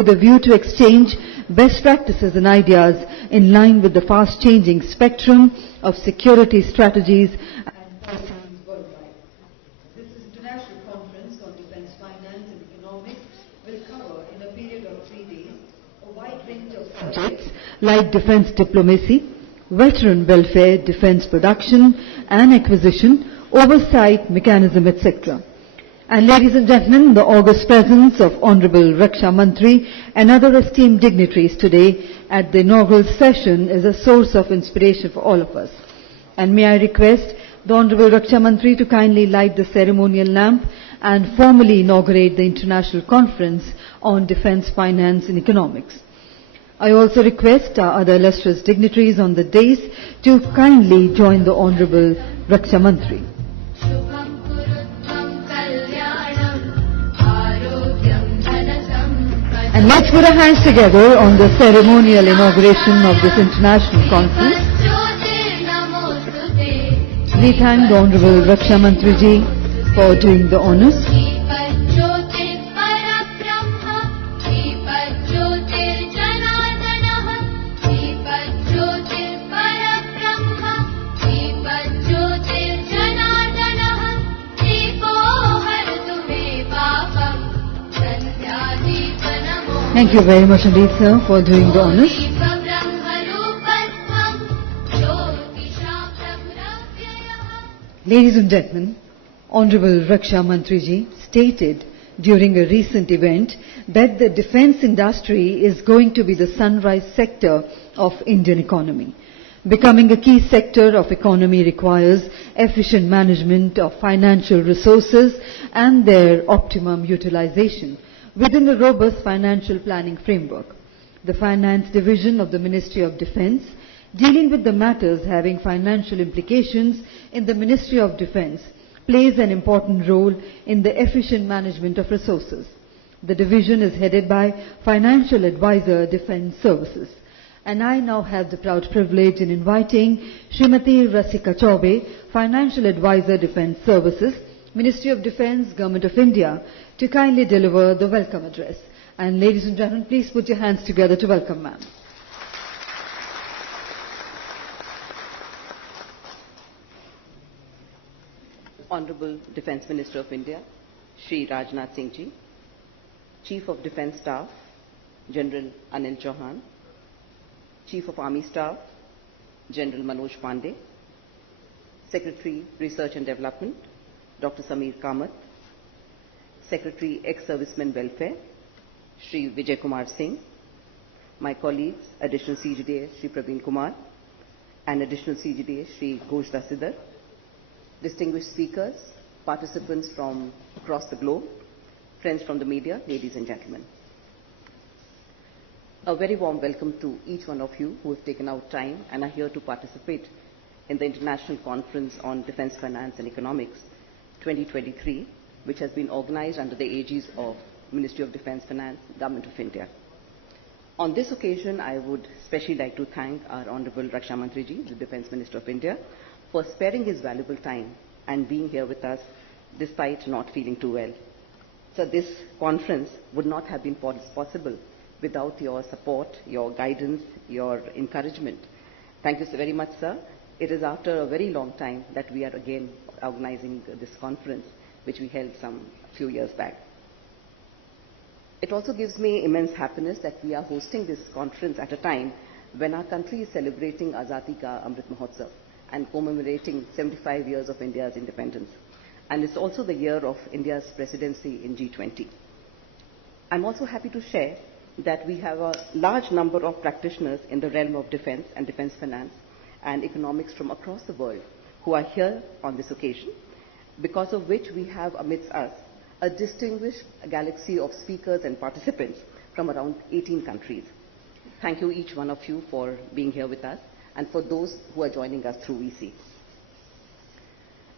with a view to exchange best practices and ideas in line with the fast-changing spectrum of security strategies and policies worldwide. This international conference on defense finance and economics will cover, in a period of 3 days, a wide range of subjects like defense diplomacy, veteran welfare, defense production and acquisition, oversight mechanism, etc. And ladies and gentlemen, the august presence of Honorable Raksha Mantri and other esteemed dignitaries today at the inaugural session is a source of inspiration for all of us. And may I request the Honorable Raksha Mantri to kindly light the ceremonial lamp and formally inaugurate the International Conference on Defence, Finance and Economics. I also request our other illustrious dignitaries on the dais to kindly join the Honorable Raksha Mantri. And let's put our hands together on the ceremonial inauguration of this international conference. We thank the Honorable Raksha Mantri ji for doing the honors. Thank you very much indeed, sir, for doing the honors. Ladies and gentlemen, Honorable Raksha Mantri ji stated during a recent event that the defence industry is going to be the sunrise sector of Indian economy. Becoming a key sector of economy requires efficient management of financial resources and their optimum utilization within a robust financial planning framework. The Finance Division of the Ministry of Defence, dealing with the matters having financial implications in the Ministry of Defence, plays an important role in the efficient management of resources. The division is headed by Financial Advisor Defence Services. And I now have the proud privilege in inviting Srimati Rasika Chaube, Financial Advisor Defence Services, Ministry of Defence, Government of India, to kindly deliver the welcome address. And ladies and gentlemen, please put your hands together to welcome ma'am. Honorable Defence Minister of India, Shri Rajnath Singh Ji, Chief of Defence Staff, General Anil Chauhan, Chief of Army Staff, General Manoj Pandey, Secretary Research and Development, Dr. Samir Kamath, Secretary Ex-Servicemen Welfare, Shri Vijay Kumar Singh, my colleagues, Additional CGDA Shri Praveen Kumar, and Additional CGDA Shri Ghosh Dasidhar, distinguished speakers, participants from across the globe, friends from the media, ladies and gentlemen. A very warm welcome to each one of you who have taken out time and are here to participate in the International Conference on Defence, Finance and Economics 2023, which has been organized under the aegis of Ministry of Defence, Finance, Government of India. On this occasion, I would especially like to thank our Honorable Raksha Mantri ji, the Defence Minister of India, for sparing his valuable time and being here with us despite not feeling too well. So this conference would not have been possible without your support, your guidance, your encouragement. Thank you so very much, sir. It is after a very long time that we are again organizing this conference, which we held some few years back. It also gives me immense happiness that we are hosting this conference at a time when our country is celebrating Azadi Ka Amrit Mahotsav and commemorating 75 years of India's independence. And it's also the year of India's presidency in G20. I'm also happy to share that we have a large number of practitioners in the realm of defense and defense finance and economics from across the world who are here on this occasion, because of which we have amidst us a distinguished galaxy of speakers and participants from around 18 countries. Thank you each one of you for being here with us and for those who are joining us through VC.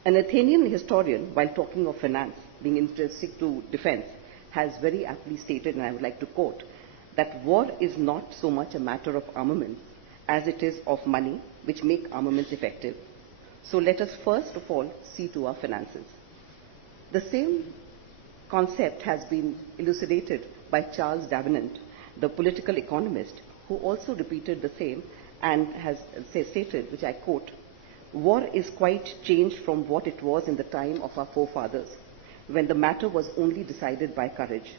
An Athenian historian, while talking of finance being intrinsic to defense, has very aptly stated, and I would like to quote, that war is not so much a matter of armaments as it is of money, which make armaments effective. So let us first of all see to our finances. The same concept has been elucidated by Charles Davenant the political economist, who also repeated the same and has stated, which I quote, "War is quite changed from what it was in the time of our forefathers, when the matter was only decided by courage.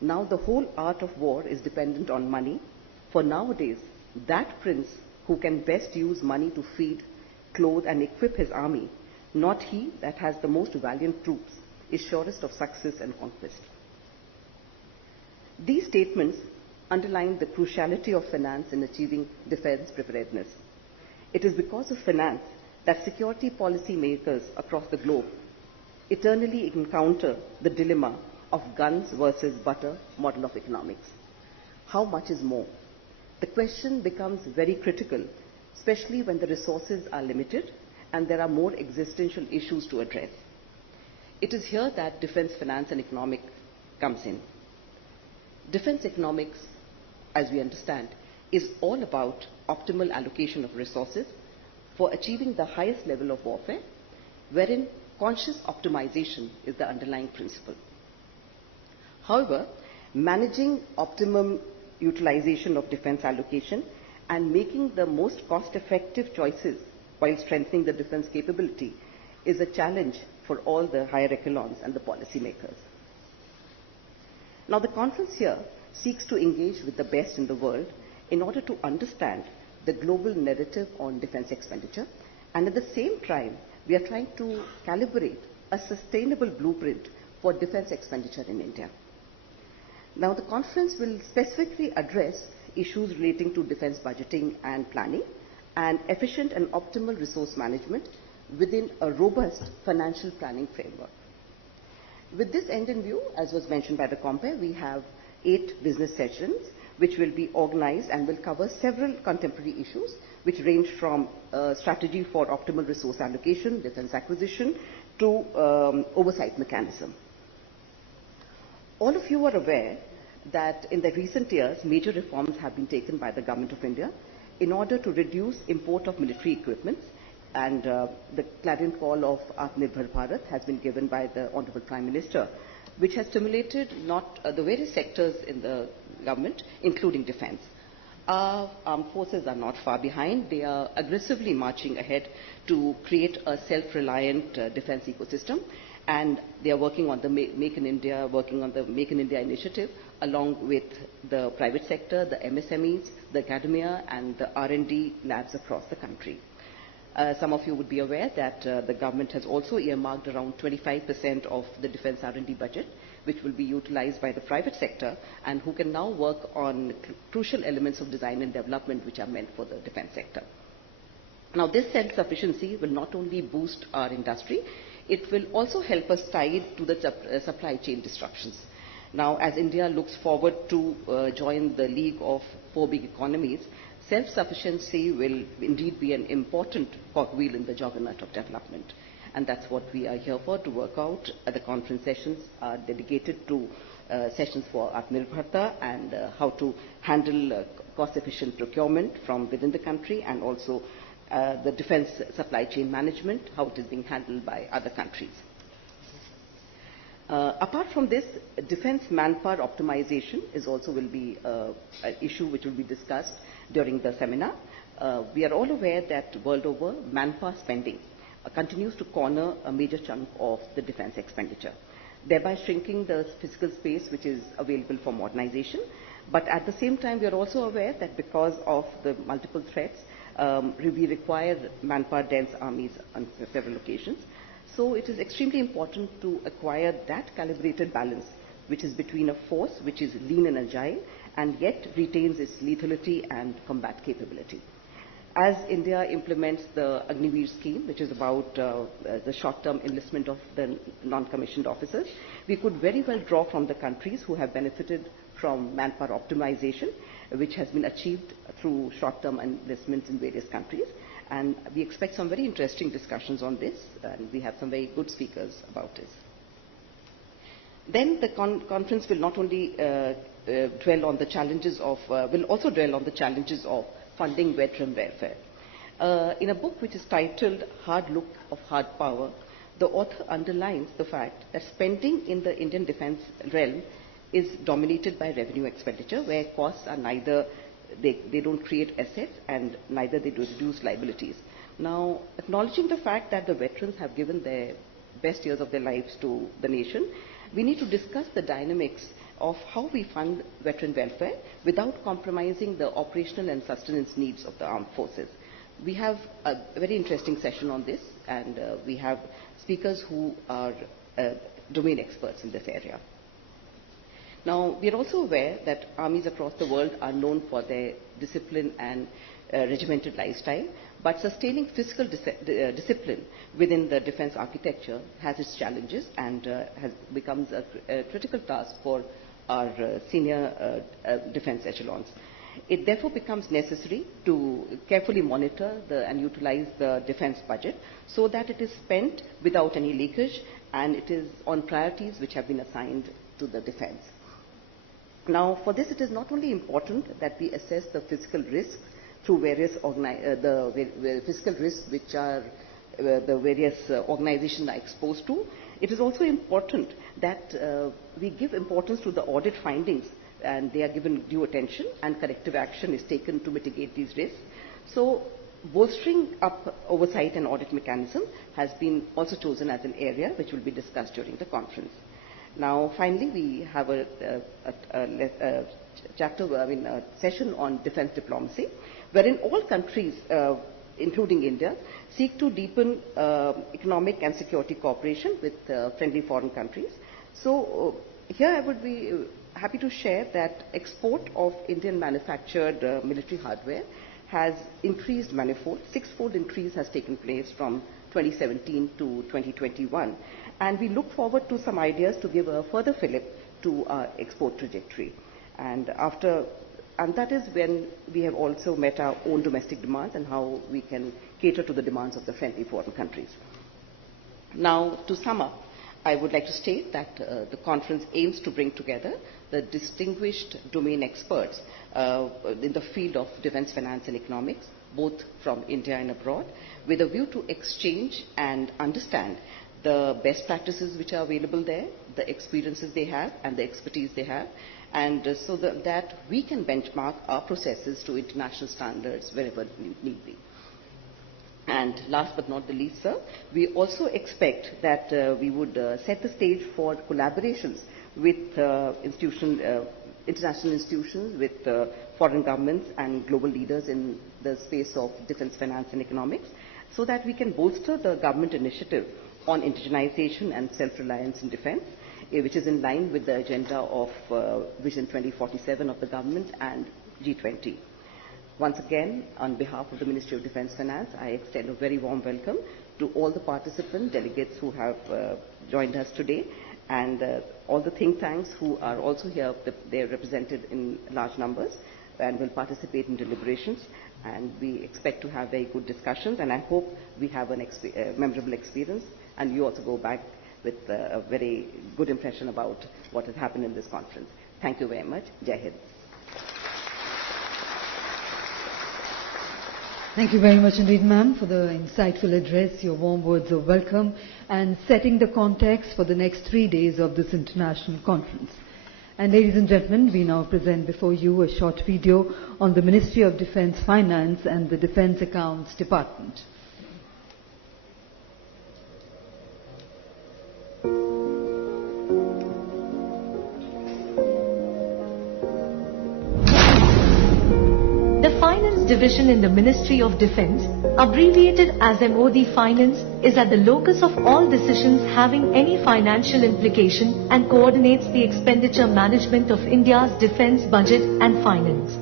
Now the whole art of war is dependent on money, for nowadays that prince who can best use money to feed, clothe and equip his army, not he that has the most valiant troops, is surest of success and conquest." These statements underline the cruciality of finance in achieving defense preparedness. It is because of finance that security policy makers across the globe eternally encounter the dilemma of guns versus butter model of economics. How much is more? The question becomes very critical, especially when the resources are limited and there are more existential issues to address. It is here that defense finance and economics comes in. Defense economics, as we understand, is all about optimal allocation of resources for achieving the highest level of warfare, wherein conscious optimization is the underlying principle. However, managing optimum utilization of defense allocation and making the most cost-effective choices while strengthening the defense capability is a challenge for all the higher echelons and the policymakers. Now, the conference here seeks to engage with the best in the world in order to understand the global narrative on defense expenditure, and at the same time, we are trying to calibrate a sustainable blueprint for defense expenditure in India. Now, the conference will specifically address issues relating to defense budgeting and planning and efficient and optimal resource management within a robust financial planning framework. With this end in view, as was mentioned by the compere, we have 8 business sessions which will be organized and will cover several contemporary issues which range from strategy for optimal resource allocation, defense acquisition, to oversight mechanism. All of you are aware that in the recent years, major reforms have been taken by the Government of India in order to reduce import of military equipment, and the clarion call of Atmanirbhar Bharat has been given by the Honorable Prime Minister, which has stimulated not the various sectors in the government, including defense. Our armed forces are not far behind. They are aggressively marching ahead to create a self-reliant defense ecosystem, and they are working on the Make in India initiative, along with the private sector, the MSMEs, the academia, and the R&D labs across the country. Some of you would be aware that the government has also earmarked around 25% of the defense R&D budget, which will be utilized by the private sector and who can now work on crucial elements of design and development which are meant for the defense sector. Now, this self-sufficiency will not only boost our industry, it will also help us tie to the supply chain disruptions. Now, as India looks forward to join the league of 4 big economies, self-sufficiency will indeed be an important cogwheel in the juggernaut of development. And that's what we are here for, to work out. The conference sessions are dedicated to sessions for Atmanirbharta and how to handle cost-efficient procurement from within the country, and also the defense supply chain management, how it is being handled by other countries. Apart from this, defense manpower optimization will be an issue which will be discussed during the seminar. We are all aware that world over, manpower spending continues to corner a major chunk of the defense expenditure, thereby shrinking the physical space which is available for modernization. But at the same time, we are also aware that because of the multiple threats, we require manpower-dense armies on several occasions. So it is extremely important to acquire that calibrated balance, which is between a force which is lean and agile and yet retains its lethality and combat capability. As India implements the Agniveer scheme, which is about the short-term enlistment of the non-commissioned officers, we could very well draw from the countries who have benefited from manpower optimization, which has been achieved through short-term enlistments in various countries. And we expect some very interesting discussions on this, and we have some very good speakers about this. Then the conference will not only dwell on the challenges of, will also dwell on the challenges of funding veteran welfare. In a book which is titled Hard Look of Hard Power, the author underlines the fact that spending in the Indian defense realm is dominated by revenue expenditure, where costs are neither, they don't create assets and neither they do reduce liabilities. Now, acknowledging the fact that the veterans have given their best years of their lives to the nation, we need to discuss the dynamics of how we fund veteran welfare without compromising the operational and sustenance needs of the armed forces. We have a very interesting session on this, and we have speakers who are domain experts in this area. Now, we are also aware that armies across the world are known for their discipline and regimented lifestyle, but sustaining fiscal discipline within the defense architecture has its challenges and becomes a critical task for our senior defense echelons. It therefore becomes necessary to carefully monitor and utilize the defense budget so that it is spent without any leakage and it is on priorities which have been assigned to the defense. Now, for this, it is not only important that we assess the fiscal risks through various the fiscal risks which are the various organizations are exposed to. It is also important that we give importance to the audit findings and they are given due attention and corrective action is taken to mitigate these risks. So, bolstering up oversight and audit mechanism has been also chosen as an area which will be discussed during the conference. Now, finally, we have a session on defense diplomacy, wherein all countries, including India, seek to deepen economic and security cooperation with friendly foreign countries. So, here I would be happy to share that export of Indian manufactured military hardware has increased manifold. Six-fold increase has taken place from 2017 to 2021. And we look forward to some ideas to give a further fillip to our export trajectory. And that is when we have also met our own domestic demands and how we can cater to the demands of the friendly foreign countries. Now, to sum up, I would like to state that the conference aims to bring together the distinguished domain experts in the field of defense finance and economics, both from India and abroad, with a view to exchange and understand the best practices which are available there, the experiences they have and the expertise they have, and so that we can benchmark our processes to international standards wherever need be. And last but not the least, sir, we also expect that we would set the stage for collaborations with international institutions, with foreign governments and global leaders in the space of defense finance and economics, so that we can bolster the government initiative on indigenization and self-reliance in defense, which is in line with the agenda of Vision 2047 of the government and G20. Once again, on behalf of the Ministry of Defense Finance, I extend a very warm welcome to all the participant delegates who have joined us today, and all the think tanks who are also here. They are represented in large numbers and will participate in deliberations. And we expect to have very good discussions, and I hope we have a memorable experience, and you also go back with a very good impression about what has happened in this conference. Thank you very much. Jai Hind. Thank you very much indeed, ma'am, for the insightful address, your warm words of welcome, and setting the context for the next 3 days of this international conference. And ladies and gentlemen, we now present before you a short video on the Ministry of Defense Finance and the Defense Accounts Department. The Finance Division in the Ministry of Defense, abbreviated as MOD Finance, is at the locus of all decisions having any financial implication and coordinates the expenditure management of India's defense budget and finance.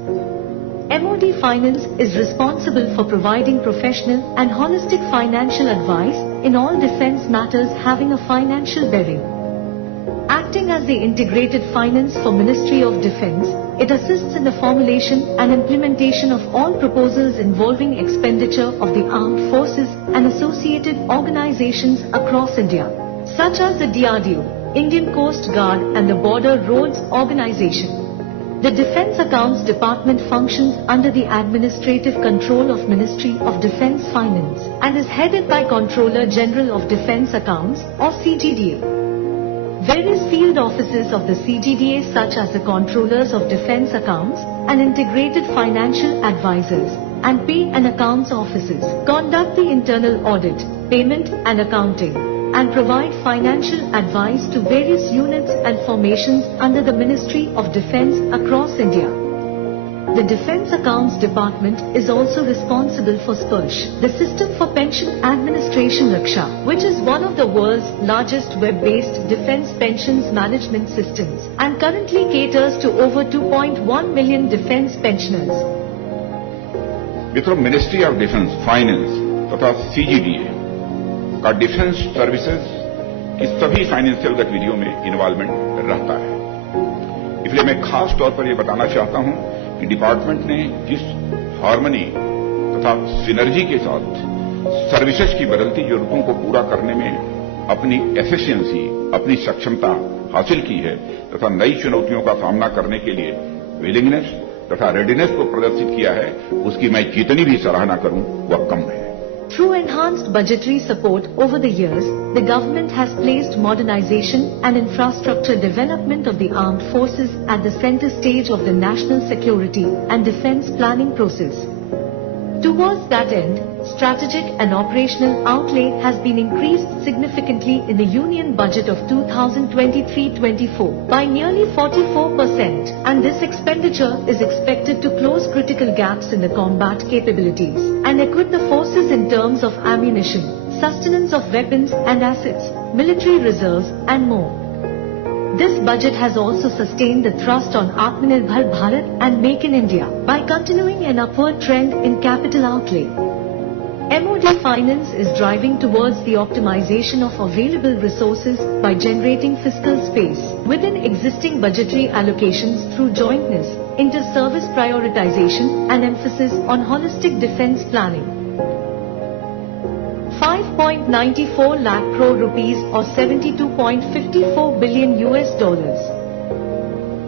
MOD Finance is responsible for providing professional and holistic financial advice in all defense matters having a financial bearing. Acting as the integrated finance for Ministry of Defense, it assists in the formulation and implementation of all proposals involving expenditure of the armed forces and associated organizations across India, such as the DRDO, Indian Coast Guard and the Border Roads Organization. The Defense Accounts Department functions under the administrative control of Ministry of Defense Finance and is headed by Controller General of Defense Accounts or CGDA. Various field offices of the CGDA such as the Controllers of Defence Accounts and Integrated Financial Advisors and Pay and Accounts Offices conduct the internal audit, payment and accounting and provide financial advice to various units and formations under the Ministry of Defence across India. The Defence Accounts Department is also responsible for SPERSH, the System for Pension Administration Raksha, which is one of the world's largest web-based defence pensions management systems and currently caters to over 2.1 million defence pensioners. मित्रों, ministry of defence, finance तथा सीजीडीए का defence services की सभी financial गतिविधियों में involvement रहता है। इसलिए मैं खास तौर पर यह बताना चाहता हूं कि डिपार्टमेंट ने जिस हार्मनी तथा सिनर्जी के साथ सर्विसेज की बदलती जरूरतों को पूरा करने में अपनी एफिशिएंसी, अपनी सक्षमता हासिल की है तथा नई चुनौतियों का सामना करने के लिए विलिंगनेस तथा रेडीनेस को प्रदर्शित किया है, उसकी मैं जितनी भी सराहना करूं वह कम है। Through enhanced budgetary support over the years, the government has placed modernization and infrastructure development of the armed forces at the center stage of the national security and defense planning process. Towards that end, strategic and operational outlay has been increased significantly in the Union Budget of 2023-24 by nearly 44%, and this expenditure is expected to close critical gaps in the combat capabilities and equip the forces in terms of ammunition, sustenance of weapons and assets, military reserves and more. This budget has also sustained the thrust on Atmanirbhar Bharat and Make in India by continuing an upward trend in capital outlay. MOD Finance is driving towards the optimization of available resources by generating fiscal space within existing budgetary allocations through jointness, inter-service prioritization and emphasis on holistic defense planning. 5.94 lakh crore rupees or 72.54 billion US dollars.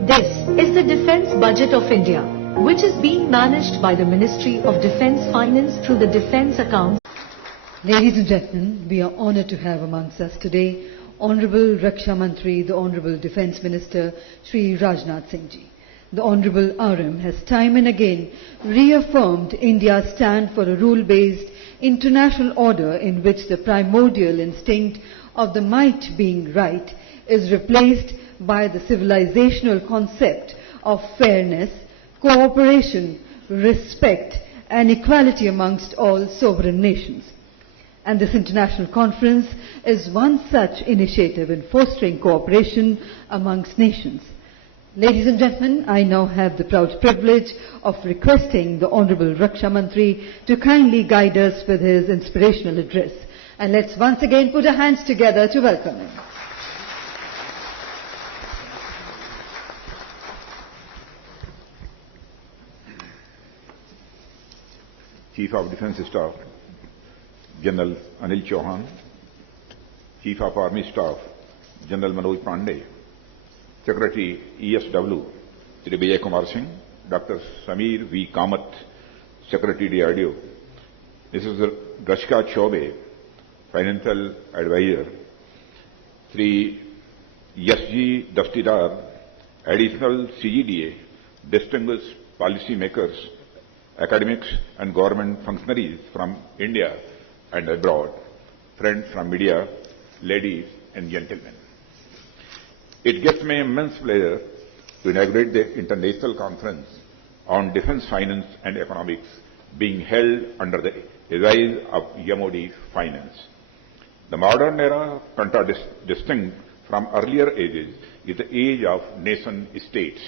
This is the defense budget of India, which is being managed by the Ministry of Defence Finance through the Defence Accounts. Ladies and gentlemen, we are honoured to have amongst us today Honourable Raksha Mantri, the Honourable Defence Minister, Shri Rajnath Singh Ji. The Honourable RM has time and again reaffirmed India's stand for a rule-based international order in which the primordial instinct of the might being right is replaced by the civilizational concept of fairness, cooperation, respect and equality amongst all sovereign nations. And this international conference is one such initiative in fostering cooperation amongst nations. Ladies and gentlemen, I now have the proud privilege of requesting the Honourable Raksha Mantri to kindly guide us with his inspirational address. And let's once again put our hands together to welcome him. Chief of Defence Staff, General Anil Chauhan, Chief of Army Staff, General Manoj Pandey, Secretary ESW, Shri Vijay Kumar Singh, Dr. Samir V. Kamath, Secretary DRDO, Mrs. Rashka Chaube, Financial Advisor, Shri S.G. Dastidar, Additional CGDA, distinguished policy makers, academics and government functionaries from India and abroad, friends from media, ladies and gentlemen. It gives me immense pleasure to inaugurate the International Conference on Defence Finance and Economics being held under the aegis of MOD Finance. The modern era, contradistinct from earlier ages, is the age of nation-states.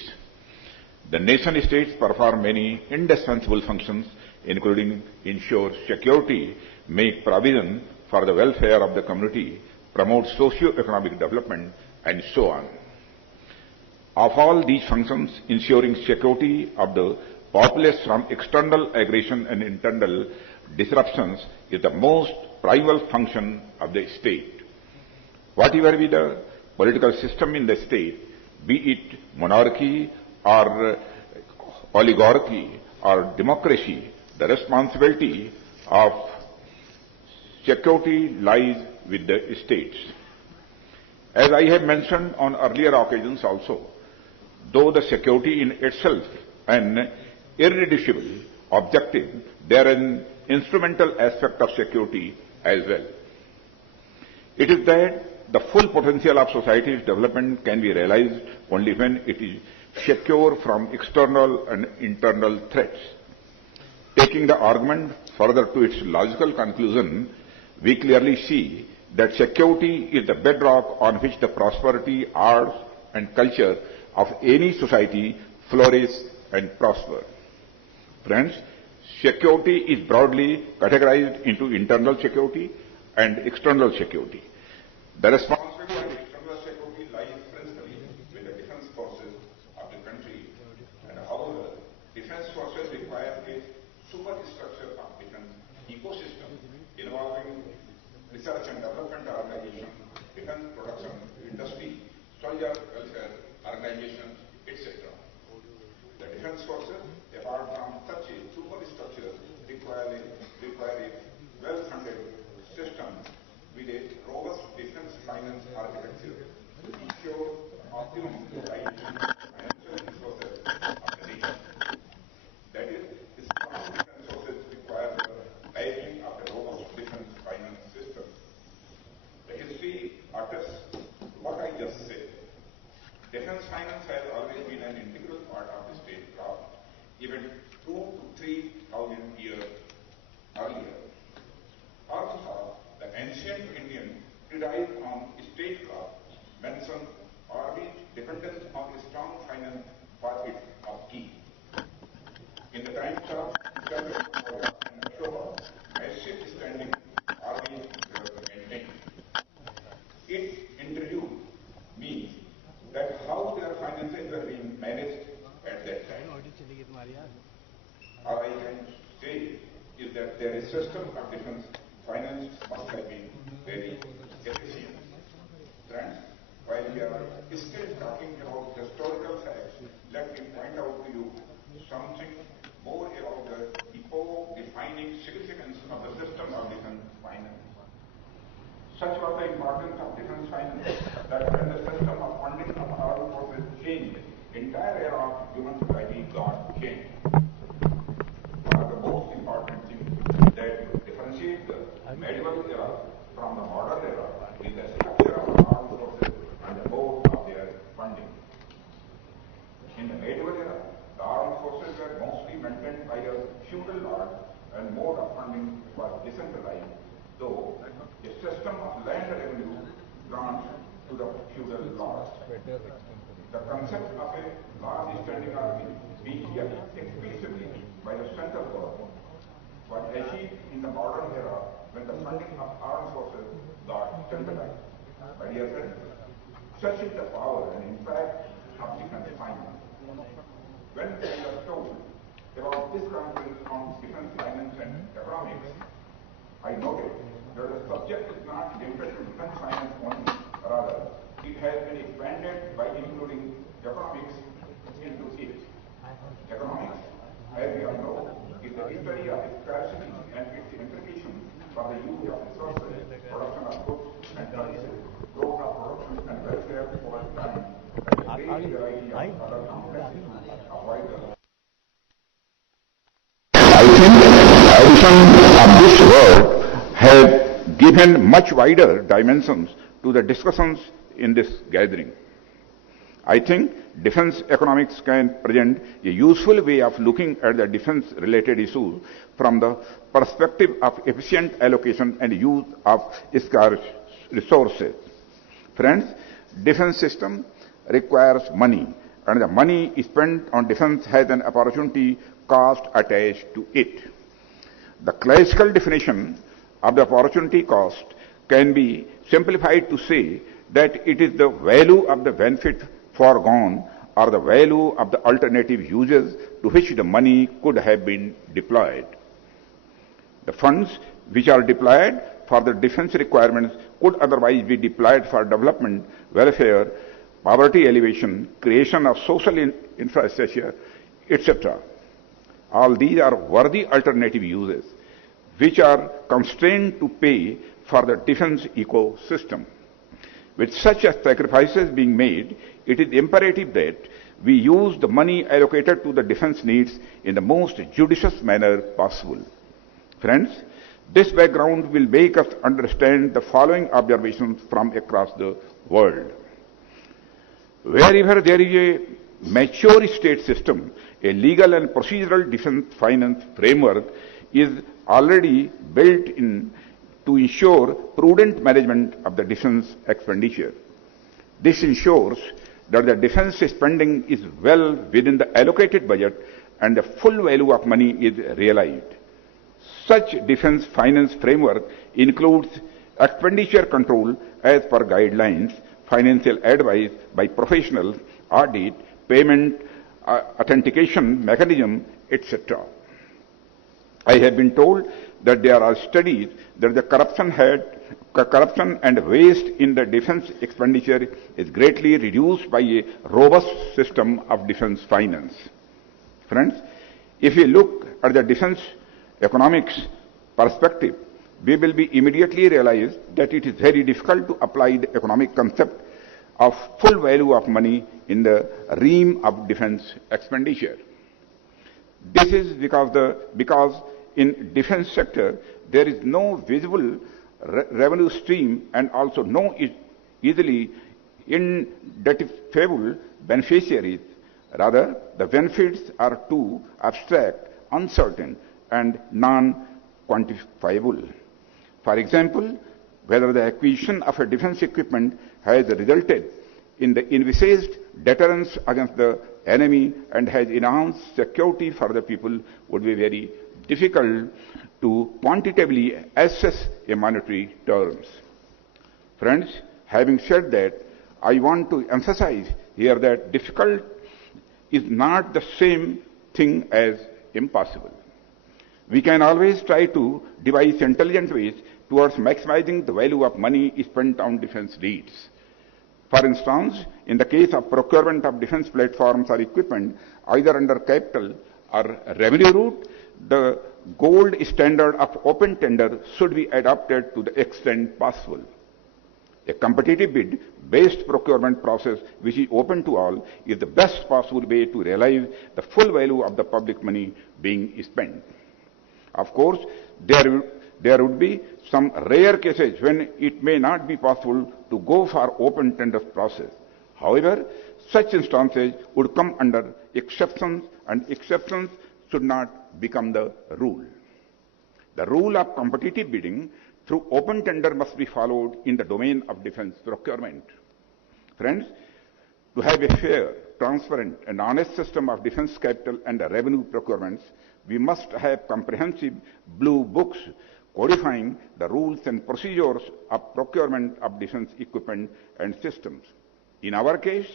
The nation-states perform many indispensable functions, including ensure security, make provision for the welfare of the community, promote socio-economic development, and so on. Of all these functions, ensuring security of the populace from external aggression and internal disruptions is the most primal function of the state. Whatever be the political system in the state, be it monarchy or oligarchy or democracy, the responsibility of security lies with the states. As I have mentioned on earlier occasions also, though the security in itself an irreducible objective, there is an instrumental aspect of security as well. It is that the full potential of society's development can be realized only when it is secure from external and internal threats. Taking the argument further to its logical conclusion, we clearly see that security is the bedrock on which the prosperity, arts and culture of any society flourish and prosper. Friends, security is broadly categorized into internal security and external security. The responsibility of external security lies principally with the defense forces of the country, and however, defense forces require a superstructure of defense ecosystem involving research and development organization, defense production industry, soldier welfare organizations, etc. The defense forces, apart from such a superstructure, require a well-funded system with a robust defense finance architecture to ensure optimum utilization of financial resources of the nation. That is, the strong defense forces require the backing of a robust defense finance system. The history attests to what I just said. Defense finance has always been an integral part of the statecraft, even 2,000 to 3,000 years earlier. Also, the ancient Indian derived on statecraft mentioned army's dependence on a strong finance for its upkeep. In the times of and Ashoka, massive standing armies were maintained. It intrigued me that how their finances were being managed at that time. All I can say is that their system of defense finance must have been very efficient. Friends, while we are still talking about historical facts, let me point out to you something more about the epoch-defining significance of the system of defense finance. Such was the importance of defense finance that when the system of funding of armed forces changed, entire era of human society got changed. One of the most important things that differentiate the medieval era from the modern era is the structure of armed forces and the mode of their funding. In the medieval era, the armed forces were mostly maintained by a feudal lord and mode of funding was decentralized, though a system of land revenue grants to the feudal lords. The concept of a large standing army being kept exclusively by the central government was achieved in the modern era when the funding of armed forces got centralized. My dear friends, such is the power and impact of defense finance. When we are told about this conference on defense finance and economics, I noted that the subject is not limited to defense finance only, rather it has been expanded by including economics into it. Economics, as we all know, is the history of scarcity and its implications for the use of resources, production of goods and services, growth of production and welfare over time, and a great variety of other complex issues of vital. I think the addition of this word has given much wider dimensions to the discussions in this gathering. I think defense economics can present a useful way of looking at the defense-related issues from the perspective of efficient allocation and use of scarce resources. Friends, defense system requires money, and the money spent on defense has an opportunity cost attached to it. The classical definition of the opportunity cost can be simplified to say that it is the value of the benefit foregone or the value of the alternative uses to which the money could have been deployed. The funds which are deployed for the defense requirements could otherwise be deployed for development, welfare, poverty alleviation, creation of social infrastructure, etc. All these are worthy alternative uses which are constrained to pay for the defense ecosystem. With such sacrifices being made, it is imperative that we use the money allocated to the defense needs in the most judicious manner possible. Friends, this background will make us understand the following observations from across the world. Wherever there is a mature state system, a legal and procedural defense finance framework is already built in to ensure prudent management of the defense expenditure. This ensures that the defense spending is well within the allocated budget and the full value of money is realized. Such defense finance framework includes expenditure control as per guidelines, financial advice by professionals, audit, payment, authentication mechanism, etc. I have been told that there are studies that the corruption and waste in the defense expenditure is greatly reduced by a robust system of defense finance. Friends, if you look at the defense economics perspective, we will be immediately realize that it is very difficult to apply the economic concept of full value of money in the realm of defense expenditure. This is because in defense sector there is no visible revenue stream and also no easily identifiable beneficiaries. Rather, the benefits are too abstract, uncertain, and non-quantifiable. For example, whether the acquisition of a defense equipment has resulted in the envisaged deterrence against the enemy and has enhanced security for the people would be very difficult to quantitatively assess in monetary terms. Friends, having said that, I want to emphasize here that difficult is not the same thing as impossible. We can always try to devise intelligent ways towards maximizing the value of money spent on defense needs. For instance, in the case of procurement of defense platforms or equipment, either under capital or revenue route, the gold standard of open tender should be adopted to the extent possible. A competitive bid-based procurement process which is open to all is the best possible way to realize the full value of the public money being spent. Of course, there would be some rare cases when it may not be possible to go for open tender process. However, such instances would come under exceptions, and exceptions should not become the rule. The rule of competitive bidding through open tender must be followed in the domain of defense procurement. Friends, to have a fair, transparent, and honest system of defense capital and revenue procurements, we must have comprehensive blue books codifying the rules and procedures of procurement of defense equipment and systems. In our case,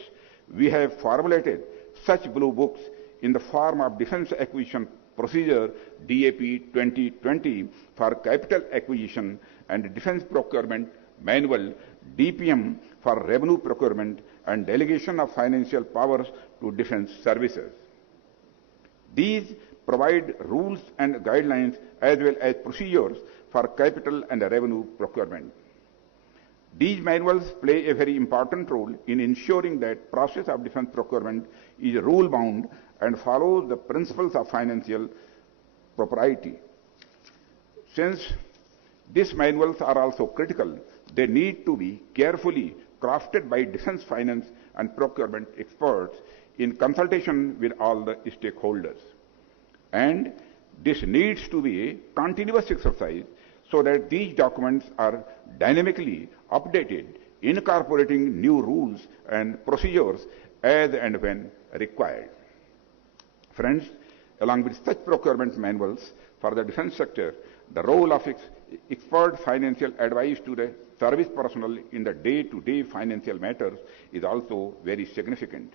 we have formulated such blue books in the form of Defense Acquisition Procedure DAP 2020 for capital acquisition and Defense Procurement Manual DPM for revenue procurement and delegation of financial powers to defense services. These provide rules and guidelines as well as procedures for capital and revenue procurement. These manuals play a very important role in ensuring that process of defense procurement is rule-bound and follows the principles of financial propriety. Since these manuals are also critical, they need to be carefully crafted by defense finance and procurement experts in consultation with all the stakeholders. And this needs to be a continuous exercise so that these documents are dynamically updated, incorporating new rules and procedures as and when required. Friends, along with such procurement manuals for the defense sector, the role of expert financial advice to the service personnel in the day-to-day financial matters is also very significant.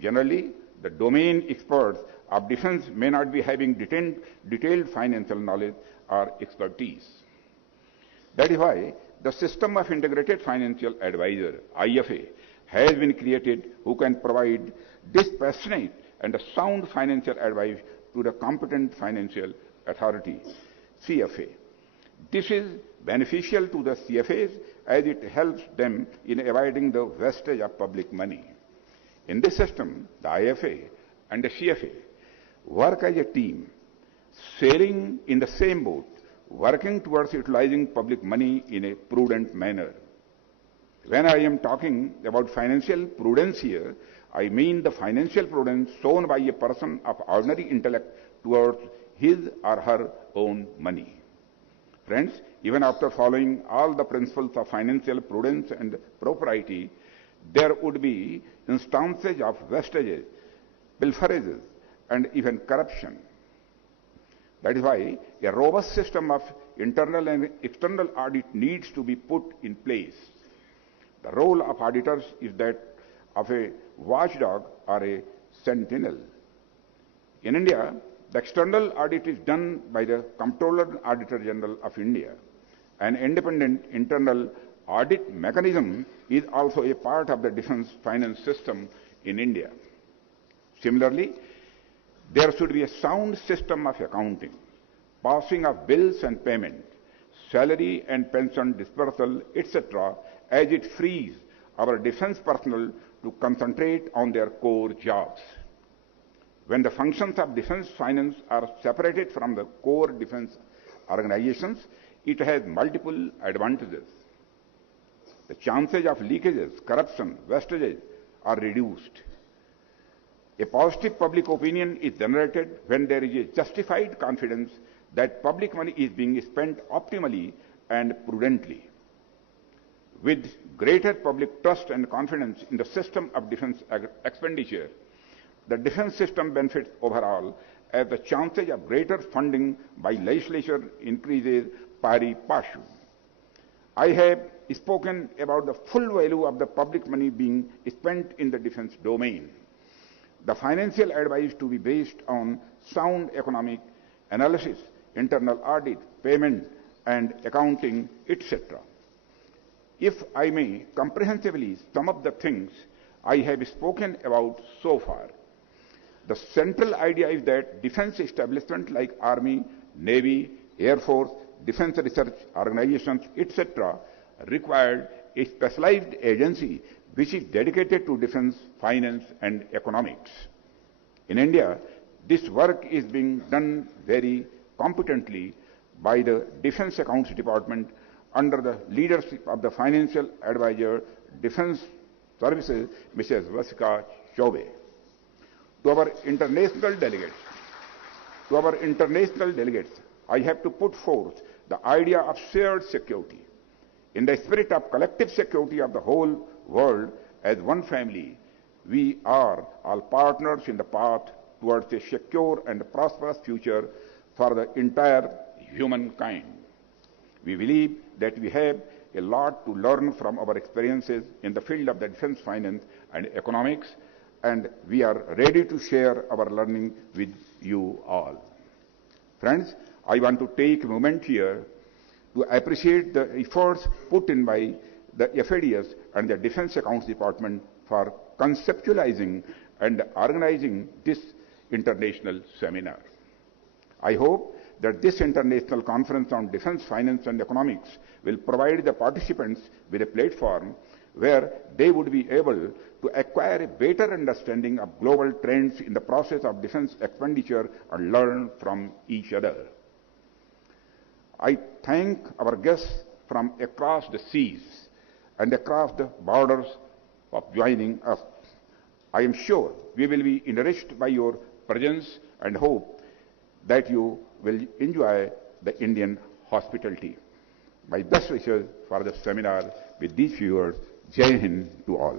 Generally, the domain experts of defense may not be having detailed financial knowledge or expertise. That is why the system of integrated financial advisor, IFA, has been created who can provide dispassionate and sound financial advice to the competent financial authority, CFA. This is beneficial to the CFAs as it helps them in avoiding the wastage of public money. In this system, the IFA and the CFA work as a team, sailing in the same boat, working towards utilizing public money in a prudent manner. When I am talking about financial prudence here, I mean the financial prudence shown by a person of ordinary intellect towards his or her own money. Friends, even after following all the principles of financial prudence and propriety, there would be instances of wastages, pilferages, and even corruption. That is why a robust system of internal and external audit needs to be put in place. The role of auditors is that of a watchdog or a sentinel. In India, the external audit is done by the Comptroller and Auditor General of India. An independent internal audit mechanism is also a part of the defense finance system in India. Similarly, there should be a sound system of accounting, passing of bills and payment, salary and pension dispersal, etc., as it frees our defense personnel to concentrate on their core jobs. When the functions of defense finance are separated from the core defense organizations, it has multiple advantages. The chances of leakages, corruption, wastages are reduced. A positive public opinion is generated when there is a justified confidence that public money is being spent optimally and prudently. With greater public trust and confidence in the system of defense expenditure, the defense system benefits overall as the chances of greater funding by legislature increases pari passu. I have spoken about the full value of the public money being spent in the defense domain. The financial advice to be based on sound economic analysis, internal audit, payment and accounting, etc. If I may comprehensively sum up the things I have spoken about so far, the central idea is that defense establishments like Army, Navy, Air Force, defense research organizations, etc. required a specialized agency which is dedicated to defense, finance and economics. In India, this work is being done very competently by the Defense Accounts Department under the leadership of the Financial Advisor, Defense Services, Mrs. Vasika Chaube. To our international delegates, I have to put forth the idea of shared security. In the spirit of collective security of the whole world as one family, we are all partners in the path towards a secure and prosperous future for the entire humankind. We believe that we have a lot to learn from our experiences in the field of the defense finance and economics, and we are ready to share our learning with you all. Friends, I want to take a moment here to appreciate the efforts put in by the FADS and the Defense Accounts Department for conceptualizing and organizing this international seminar. I hope that this international conference on defense finance and economics will provide the participants with a platform where they would be able to acquire a better understanding of global trends in the process of defense expenditure and learn from each other. I thank our guests from across the seas and across the borders for joining us. I am sure we will be enriched by your presence and hope that you will enjoy the Indian hospitality. My best wishes for the seminar. With these few words, Jai Hind to all.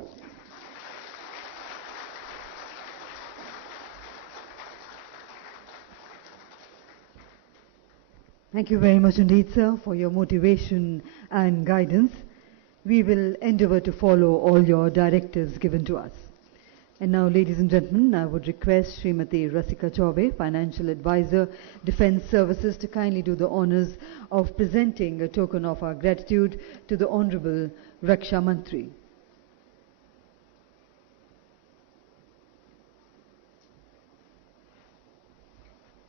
Thank you very much indeed, sir, for your motivation and guidance. We will endeavour to follow all your directives given to us. And now, ladies and gentlemen, I would request Srimati Rasika Chaube, Financial Advisor, Defence Services, to kindly do the honours of presenting a token of our gratitude to the Honourable Raksha Mantri.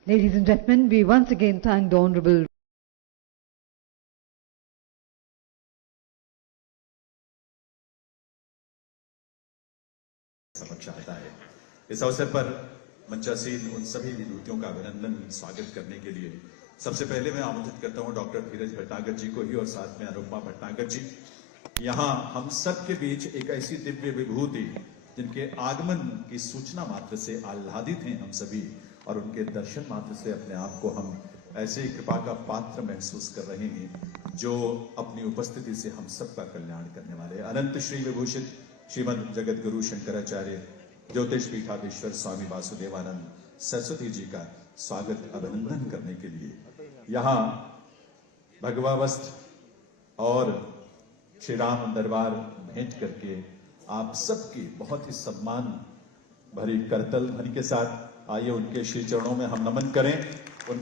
Ladies and gentlemen, we once again thank the Honourable इस अवसर पर मंचासीन उन सभी विभूतियों का अभिनंदन स्वागत करने के लिए सबसे पहले मैं आमंत्रित करता हूं डॉक्टर धीरज भटनागर जी को ही और साथ में अनुपमा भटनागर जी। यहाँ हम सब के बीच एक ऐसी दिव्य विभूति जिनके आगमन की सूचना मात्र से आह्लादित हैं हम सभी, और उनके दर्शन मात्र से अपने आप को हम ऐसे कृपा का पात्र महसूस कर रहे हैं जो अपनी उपस्थिति से हम सबका कल्याण करने वाले अनंत श्री विभूषित श्रीमद जगत गुरु शंकराचार्य ज्योतिष पीठाधीश्वर स्वामी वासुदेवानंद सरस्वती जी का स्वागत अभिनंदन करने के लिए यहाँ भगवा वस्त्र और श्री राम दरबार भेंट करके आप सबकी बहुत ही सम्मान भरी करतल ध्वनि के साथ आइए उनके श्री चरणों में हम नमन करें।